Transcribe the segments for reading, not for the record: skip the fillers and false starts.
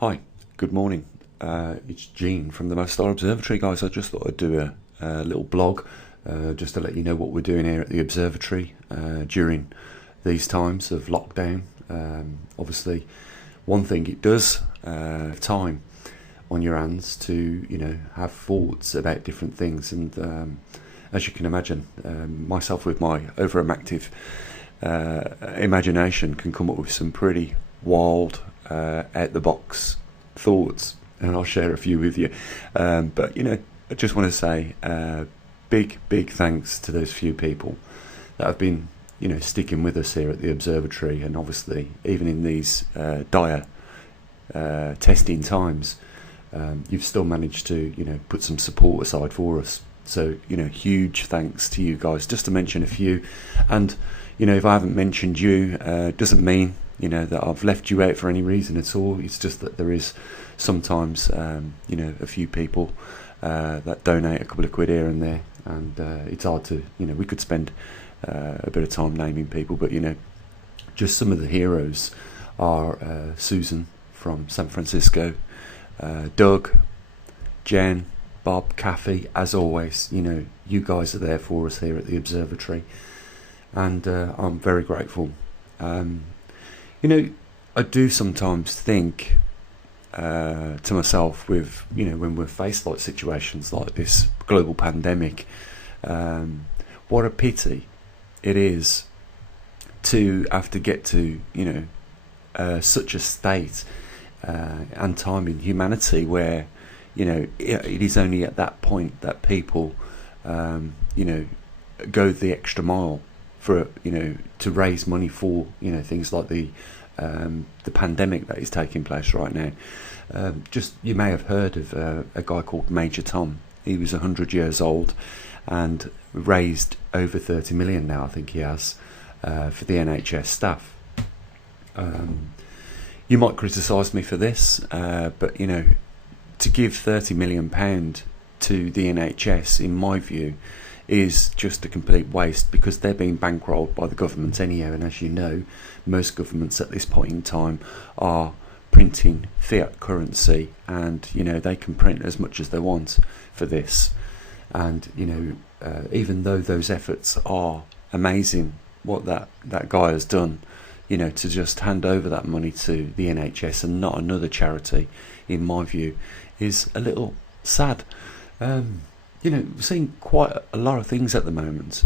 Hi, good morning. It's Gene from the maverickstar Observatory, guys. I just thought I'd do a little blog just to let you know what we're doing here at the Observatory during these times of lockdown. Obviously, one thing it does, time on your hands to have thoughts about different things, and as you can imagine, myself with my overactive imagination can come up with some pretty wild out the box thoughts, and I'll share a few with you. But I just want to say big thanks to those few people that have been sticking with us here at the Observatory, and obviously even in these dire testing times, you've still managed to put some support aside for us. So huge thanks to you guys. Just to mention a few, and if I haven't mentioned you, doesn't mean that I've left you out for any reason at all. It's just that there is sometimes a few people that donate a couple of quid here and there, and it's hard to we could spend a bit of time naming people, but just some of the heroes are Susan from San Francisco, Doug, Jen, Bob, Kathy. As always, you guys are there for us here at the Observatory, and I'm very grateful. I do sometimes think to myself with when we're faced like situations like this global pandemic, what a pity it is to have to get to such a state and time in humanity where it is only at that point that people go the extra mile for to raise money for things like the pandemic that is taking place right now. Just you may have heard of a guy called Major Tom. He was 100 years old and raised over 30 million now, I think he has, for the NHS staff. You might criticise me for this, but to give £30 million to the NHS, in my view, is just a complete waste, because they're being bankrolled by the government anyhow, and as you know, most governments at this point in time are printing fiat currency, and they can print as much as they want for this. And even though those efforts are amazing, what that guy has done, to just hand over that money to the NHS and not another charity, in my view, is a little sad. We're seeing quite a lot of things at the moment,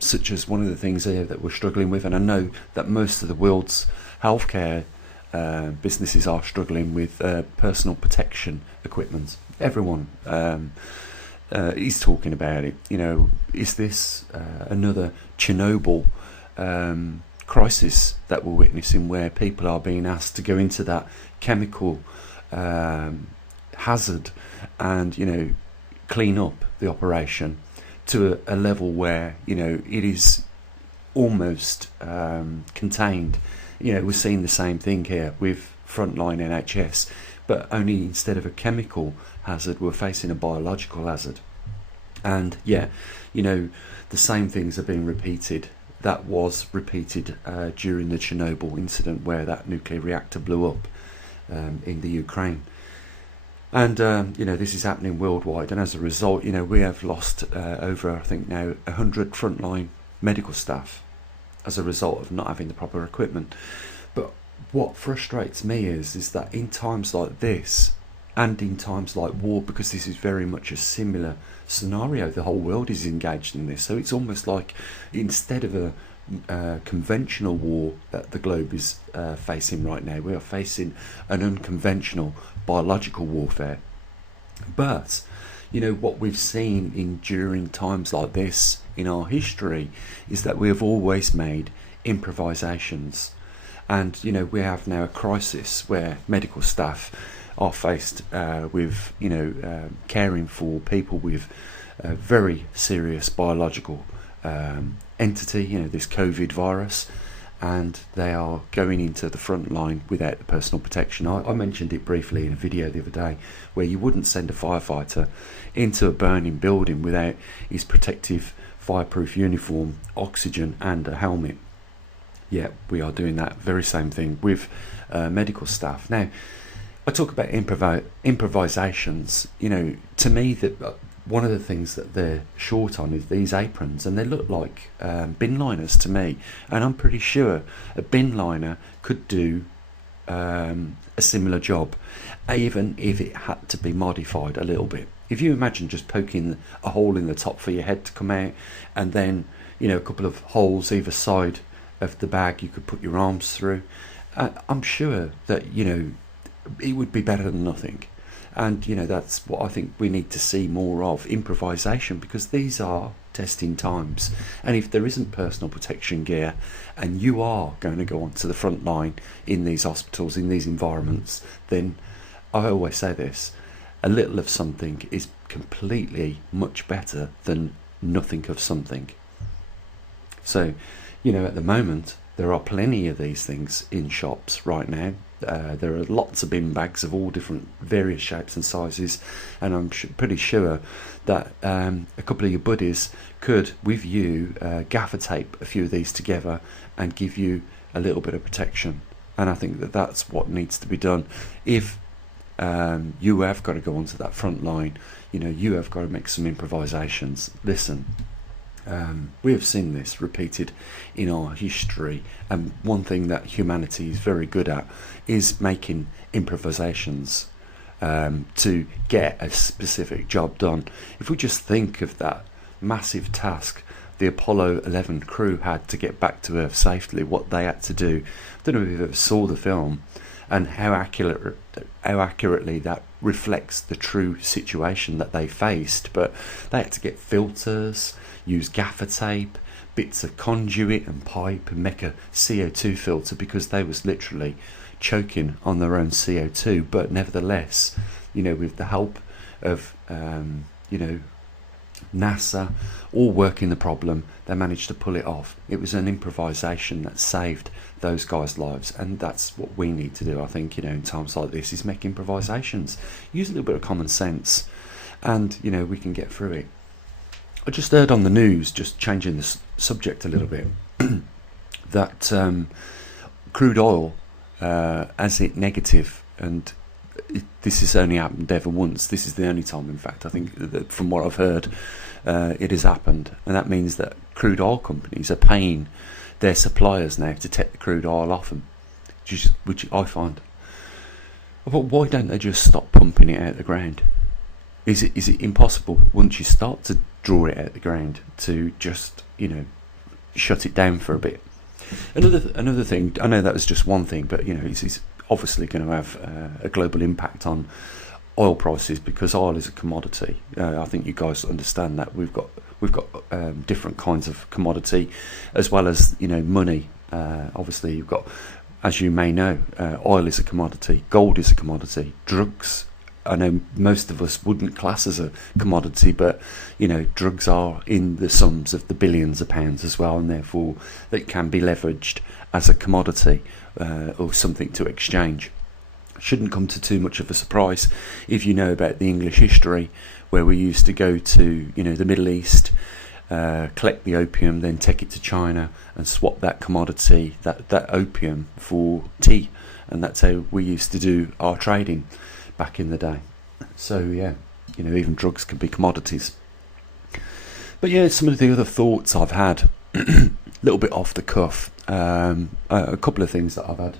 such as one of the things here that we're struggling with, and I know that most of the world's healthcare businesses are struggling with personal protection equipment. Everyone is talking about it. Is this another Chernobyl crisis that we're witnessing, where people are being asked to go into that chemical hazard and clean up the operation to a level where it is almost contained. We're seeing the same thing here with frontline NHS, but only instead of a chemical hazard, we're facing a biological hazard. And the same things are being repeated. That was repeated during the Chernobyl incident, where that nuclear reactor blew up in the Ukraine. And this is happening worldwide, and as a result, we have lost over, I think now, 100 frontline medical staff as a result of not having the proper equipment. But what frustrates me is that in times like this, and in times like war, because this is very much a similar scenario, the whole world is engaged in this. So it's almost like, instead of a conventional war that the globe is facing right now, we are facing an unconventional biological warfare. But what we've seen during times like this in our history is that we have always made improvisations, and we have now a crisis where medical staff are faced with caring for people with a very serious biological entity, this COVID virus, and they are going into the front line without the personal protection. I mentioned it briefly in a video the other day, where you wouldn't send a firefighter into a burning building without his protective fireproof uniform, oxygen and a helmet. Yeah, we are doing that very same thing with medical staff. Now, I talk about improvisations. To me, that one of the things that they're short on is these aprons, and they look like bin liners to me. And I'm pretty sure a bin liner could do a similar job, even if it had to be modified a little bit. If you imagine just poking a hole in the top for your head to come out, and then a couple of holes either side of the bag you could put your arms through, I'm sure that it would be better than nothing. And that's what I think we need to see more of, improvisation, because these are testing times. And if there isn't personal protection gear, and you are going to go onto the front line in these hospitals, in these environments, then I always say this: a little of something is completely much better than nothing of something. So at the moment there are plenty of these things in shops right now. There are lots of bin bags of all different various shapes and sizes, and I'm pretty sure that a couple of your buddies could, with you, gaffer tape a few of these together and give you a little bit of protection. And I think that that's what needs to be done. If you have got to go onto that front line, you have got to make some improvisations. Listen, we have seen this repeated in our history, and one thing that humanity is very good at is making improvisations to get a specific job done. If we just think of that massive task the Apollo 11 crew had to get back to Earth safely, what they had to do. I don't know if you ever saw the film, and how accurately that reflects the true situation that they faced. But they had to get filters, use gaffer tape, bits of conduit and pipe, and make a CO2 filter, because they was literally choking on their own CO2. But nevertheless, with the help of NASA, all working the problem, they managed to pull it off. It was an improvisation that saved those guys' lives, and that's what we need to do, I think, in times like this, is make improvisations. Use a little bit of common sense, and we can get through it. I just heard on the news, just changing the subject a little bit, that crude oil has hit negative, and this has only happened ever once. This is the only time, in fact, I think, that from what I've heard, it has happened. And that means that crude oil companies are paying their suppliers now to take the crude oil off them, which I find. But why don't they just stop pumping it out of the ground? Is it impossible, once you start to draw it out of the ground, to just shut it down for a bit? Another thing, I know that was just one thing, but it's obviously going to have a global impact on oil prices, because oil is a commodity. I think you guys understand that. We've got different kinds of commodity, as well as money. Obviously, you've got, as you may know, oil is a commodity, gold is a commodity, drugs, I know most of us wouldn't class as a commodity, but drugs are in the sums of the billions of pounds as well, and therefore they can be leveraged as a commodity or something to exchange. Shouldn't come to too much of a surprise if you know about the English history, where we used to go to the Middle East, collect the opium, then take it to China and swap that commodity, that opium, for tea, and that's how we used to do our trading back in the day. So yeah, even drugs can be commodities. But yeah, some of the other thoughts I've had, a little bit off the cuff. A couple of things that I've had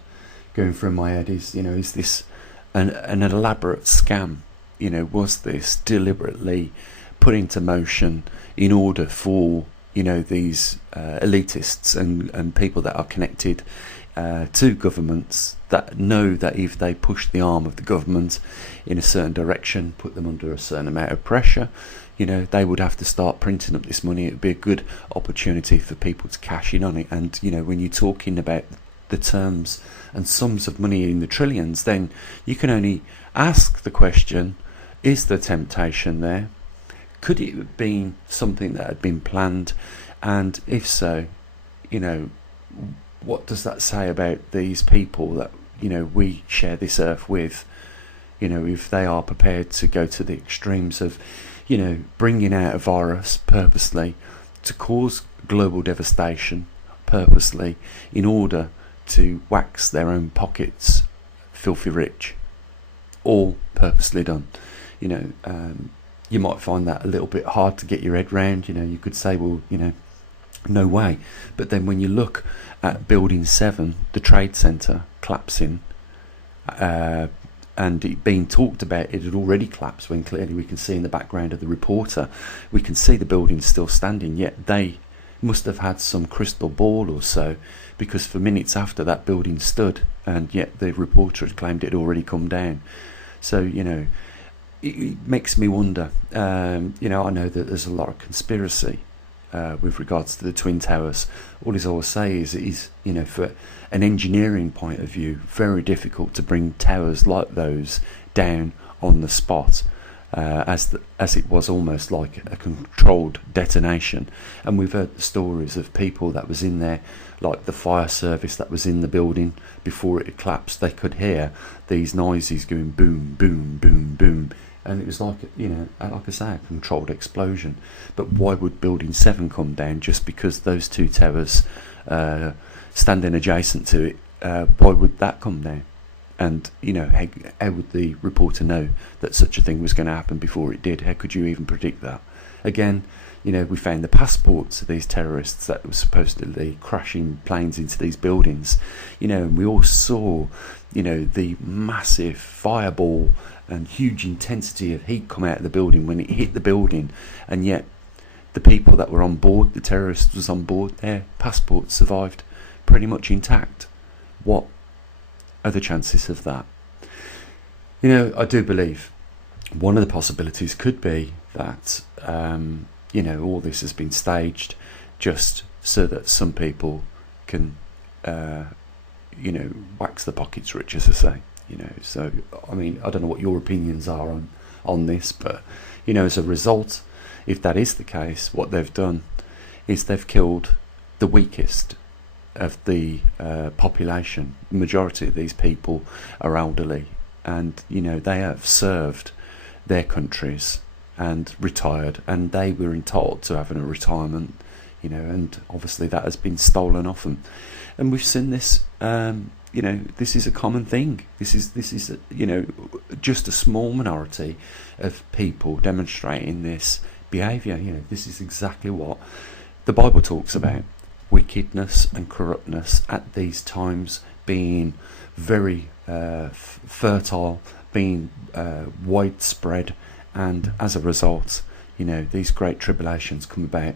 going through my head is this an elaborate scam? Was this deliberately put into motion in order for these elitists and people that are connected to governments, that know that if they push the arm of the government in a certain direction, put them under a certain amount of pressure, they would have to start printing up this money. It would be a good opportunity for people to cash in on it. And when you're talking about the terms and sums of money in the trillions, then you can only ask the question, is the temptation there? Could it have been something that had been planned? And if so, what does that say about these people that we share this earth with? If they are prepared to go to the extremes of bringing out a virus purposely to cause global devastation purposely in order to wax their own pockets filthy rich. all purposely done. You know, you might find that a little bit hard to get your head round. You know, you could say, well, you know, no way. But then when you look at Building 7, the trade centre collapsing, and it being talked about, it had already collapsed, when clearly we can see in the background of the reporter, we can see the building still standing, yet they must have had some crystal ball or so, because for minutes after that building stood, and yet the reporter had claimed it had already come down. So, you know, it makes me wonder. You know, I know that there's a lot of conspiracy with regards to the Twin Towers. All I will say is it is, you know, for an engineering point of view, very difficult to bring towers like those down on the spot, as it was almost like a controlled detonation. And we've heard the stories of people that was in there, like the fire service that was in the building before it collapsed. They could hear these noises going boom, boom, boom, boom. And it was like, you know, like I say, a controlled explosion. But why would Building 7 come down just because those two towers standing adjacent to it? Why would that come down? And, you know, how would the reporter know that such a thing was going to happen before it did? How could you even predict that? Again, you know, we found the passports of these terrorists that were supposedly crashing planes into these buildings. You know, and we all saw, you know, the massive fireball and huge intensity of heat come out of the building when it hit the building, and yet the people that were on board, the terrorists was on board, their passports survived pretty much intact. What are the chances of that? You know, I do believe one of the possibilities could be that you know, all this has been staged just so that some people can you know, wax the pockets rich, as I say. You know, so I mean, I don't know what your opinions are on this, but you know, as a result, if that is the case, what they've done is they've killed the weakest of the population. The majority of these people are elderly, and you know, they have served their countries and retired, and they were entitled to having a retirement, you know, and obviously that has been stolen off them. And we've seen this, you know, this is a common thing. This is you know, just a small minority of people demonstrating this behaviour. You know, this is exactly what the Bible talks about: wickedness and corruptness at these times being very fertile, being widespread, and as a result, you know, these great tribulations come about,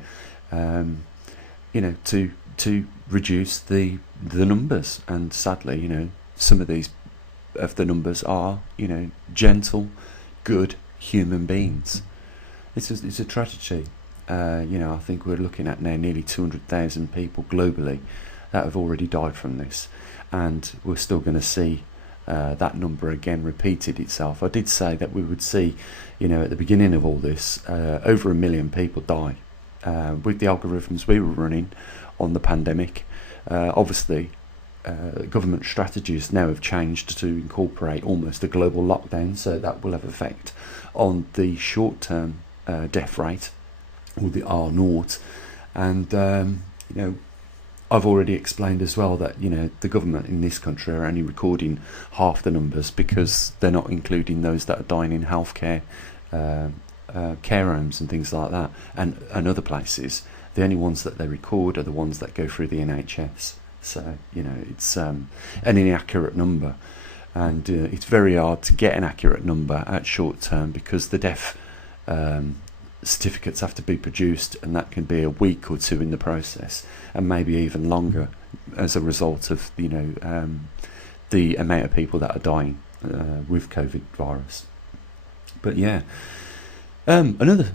you know, to reduce the numbers. And sadly, you know, some of these of the numbers are, you know, gentle, good human beings. It's a tragedy. You know, I think we're looking at now nearly 200,000 people globally that have already died from this, and we're still going to see that number again repeated itself. I did say that we would see, you know, at the beginning of all this, over 1 million people die with the algorithms we were running on the pandemic. Obviously, government strategies now have changed to incorporate almost a global lockdown, so that will have effect on the short-term death rate, or the R0. And you know, I've already explained as well that, you know, the government in this country are only recording half the numbers because they're not including those that are dying in healthcare, care homes and things like that, and other places. The only ones that they record are the ones that go through the NHS. So, you know, it's an inaccurate number, and it's very hard to get an accurate number at short term because the death certificates have to be produced, and that can be a week or two in the process, and maybe even longer as a result of, you know, the amount of people that are dying with COVID virus. But yeah, another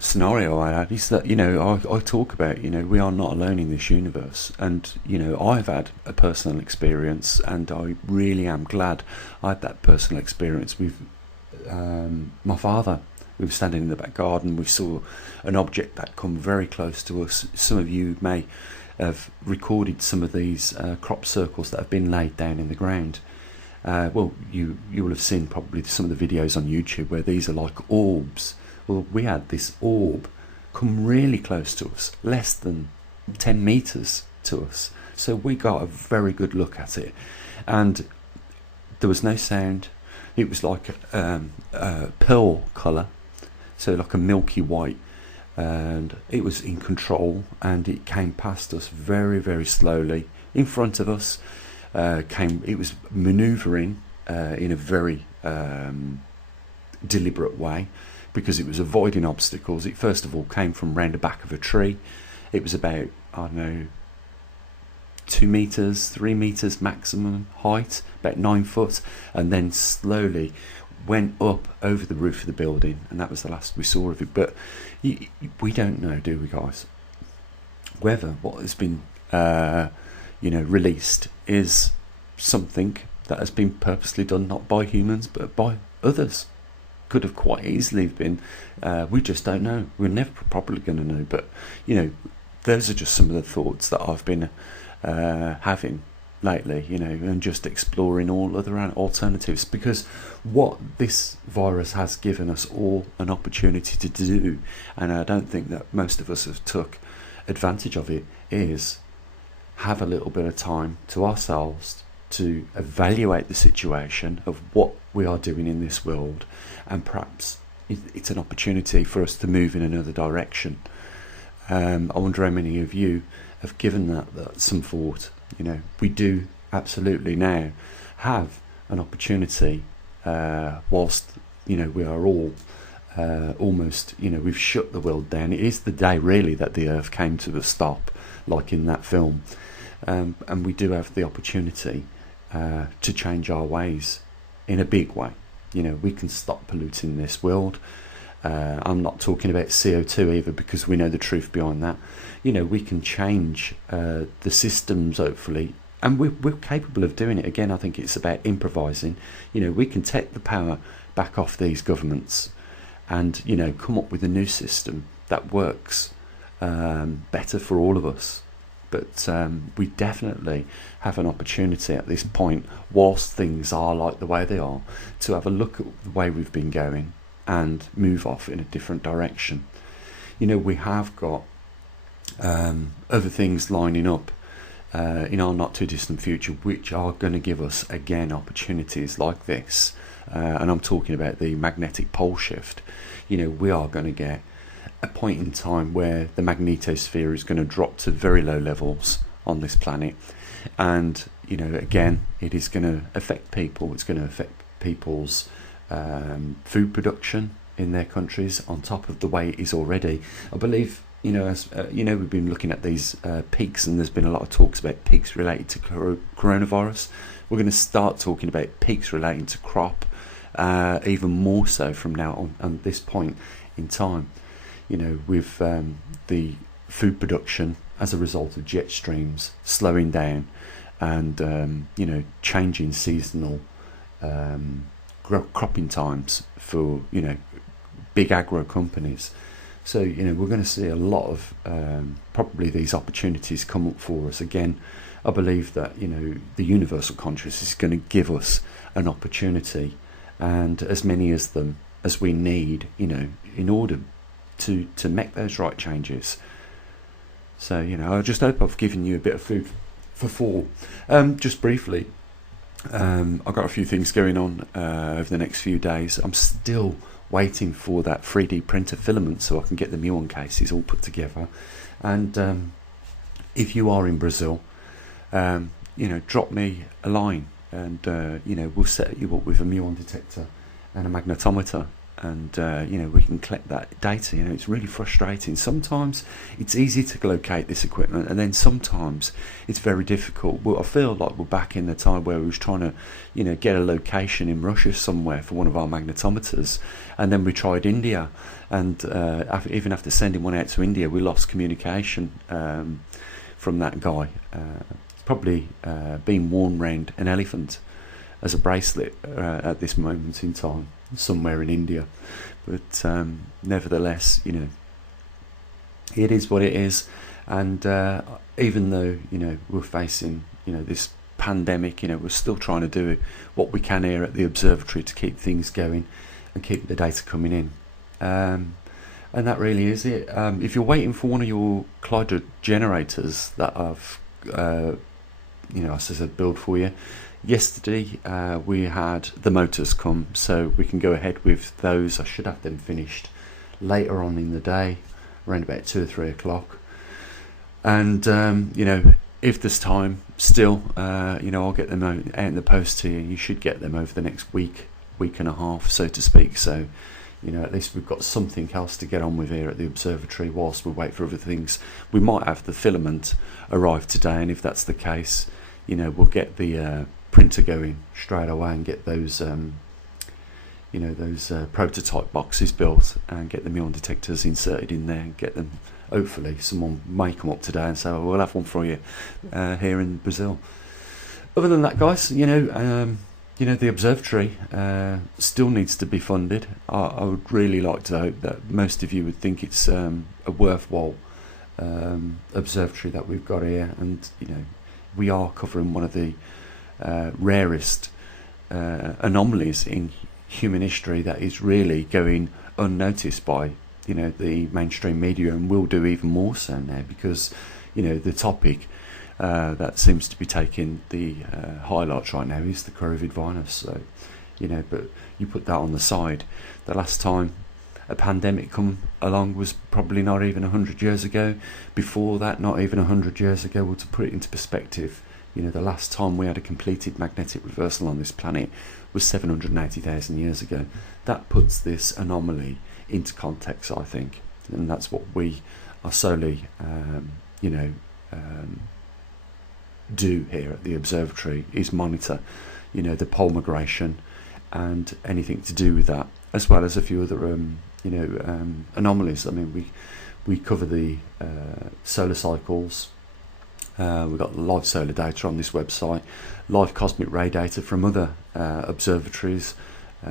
scenario I had is that, you know, I talk about, you know, we are not alone in this universe, and you know, I've had a personal experience, and I really am glad I had that personal experience with my father. We were standing in the back garden, we saw an object that come very close to us. Some of you may have recorded some of these crop circles that have been laid down in the ground. Well, you will have seen probably some of the videos on YouTube where these are like orbs. Well, we had this orb come really close to us, less than 10 meters to us. So we got a very good look at it, and there was no sound, It was like a pearl colour, so like a milky white, and it was in control, and it came past us very, very slowly. In front of us it was manoeuvring in a very deliberate way, because it was avoiding obstacles. It first of all came from round the back of a tree. It was about, I don't know, 2 meters, 3 meters maximum height, about 9 foot, and then slowly went up over the roof of the building, and that was the last we saw of it. But we don't know, do we, guys, whether what has been released is something that has been purposely done, not by humans but by others. Could have quite easily been. We just don't know. We're never probably going to know. But those are just some of the thoughts that I've been having lately, and just exploring all other alternatives, because what this virus has given us all an opportunity to do, and I don't think that most of us have took advantage of it, is have a little bit of time to ourselves to evaluate the situation of what we are doing in this world, and perhaps it's an opportunity for us to move in another direction. I wonder how many of you have given that some thought. We do absolutely now have an opportunity, whilst we are all almost, we've shut the world down. It is the day really that the earth came to a stop, like in that film, and we do have the opportunity to change our ways in a big way. We can stop polluting this world. I'm not talking about CO2 either, because we know the truth behind that. We can change the systems, hopefully, and we're capable of doing it. Again, I think it's about improvising. We can take the power back off these governments and come up with a new system that works better for all of us. But we definitely have an opportunity at this point, whilst things are like the way they are, to have a look at the way we've been going and move off in a different direction. We have got other things lining up in our not too distant future, which are going to give us again opportunities like this, and I'm talking about the magnetic pole shift. We are going to get a point in time where the magnetosphere is going to drop to very low levels on this planet, and again, it is going to affect people. It's going to affect people's food production in their countries, on top of the way it is already. I believe, as we've been looking at these peaks, and there's been a lot of talks about peaks related to coronavirus. We're going to start talking about peaks relating to crop, even more so from now on this point in time. With the food production as a result of jet streams slowing down, and changing seasonal cropping times for big agro companies. So we're going to see a lot of probably these opportunities come up for us again. I believe that the universal consciousness is going to give us an opportunity, and as many as them as we need, in order to make those right changes. So I just hope I've given you a bit of food for thought. Just briefly, I've got a few things going on over the next few days. I'm still waiting for that 3D printer filament so I can get the muon cases all put together. And if you are in Brazil, drop me a line, and we'll set you up with a muon detector and a magnetometer, and we can collect that data. It's really frustrating. Sometimes it's easy to locate this equipment, and then sometimes it's very difficult. Well, I feel like we're back in the time where we was trying to get a location in Russia somewhere for one of our magnetometers, and then we tried India, and even after sending one out to India, we lost communication from that guy. Probably being worn round an elephant as a bracelet at this moment in time, somewhere in India. But nevertheless, it is what it is. And even though we're facing this pandemic, we're still trying to do what we can here at the Observatory to keep things going and keep the data coming in. And that really is it. If you're waiting for one of your Clydra generators that I've as I said, build for you, Yesterday we had the motors come, so we can go ahead with those. I should have them finished later on in the day, around about 2 or 3 o'clock. And if there's time still, I'll get them out in the post to you. You should get them over the next week and a half, so to speak. So at least we've got something else to get on with here at the observatory whilst we wait for other things. We might have the filament arrive today, and if that's the case, we'll get the printer going straight away and get those prototype boxes built and get the muon detectors inserted in there and get them. Hopefully someone may come up today and say, well, we'll have one for you here in Brazil. Other than that, guys, the observatory still needs to be funded. I would really like to hope that most of you would think it's a worthwhile observatory that we've got here, and we are covering one of the rarest anomalies in human history that is really going unnoticed by the mainstream media, and will do even more so now, because the topic that seems to be taking the highlights right now is the COVID virus. So but you put that on the side. The last time a pandemic come along was probably not even 100 years ago. Before that, not even 100 years ago. Well, to put it into perspective, the last time we had a completed magnetic reversal on this planet was 780,000 years ago. That puts this anomaly into context, I think, and that's what we are solely do here at the observatory, is monitor the pole migration and anything to do with that, as well as a few other anomalies. I mean, we cover the solar cycles. We've got live solar data on this website, live cosmic ray data from other observatories.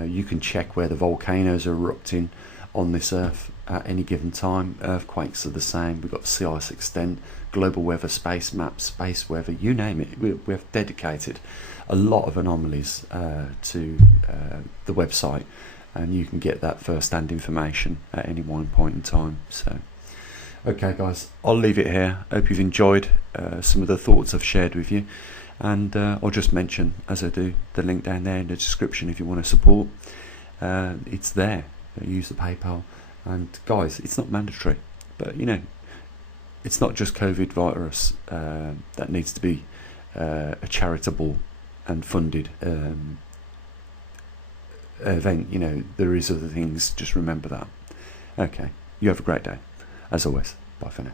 You can check where the volcanoes are erupting on this Earth at any given time. Earthquakes are the same. We've got sea ice extent, global weather, space maps, space weather, you name it. We've dedicated a lot of anomalies to the website, and you can get that first-hand information at any one point in time. So okay, guys, I'll leave it here. Hope you've enjoyed some of the thoughts I've shared with you, and I'll just mention, as I do, the link down there in the description if you want to support. It's there. Use the PayPal, and guys, it's not mandatory, but it's not just COVID virus that needs to be a charitable and funded event. There is other things. Just remember that. Okay, you have a great day. As always, bye for now.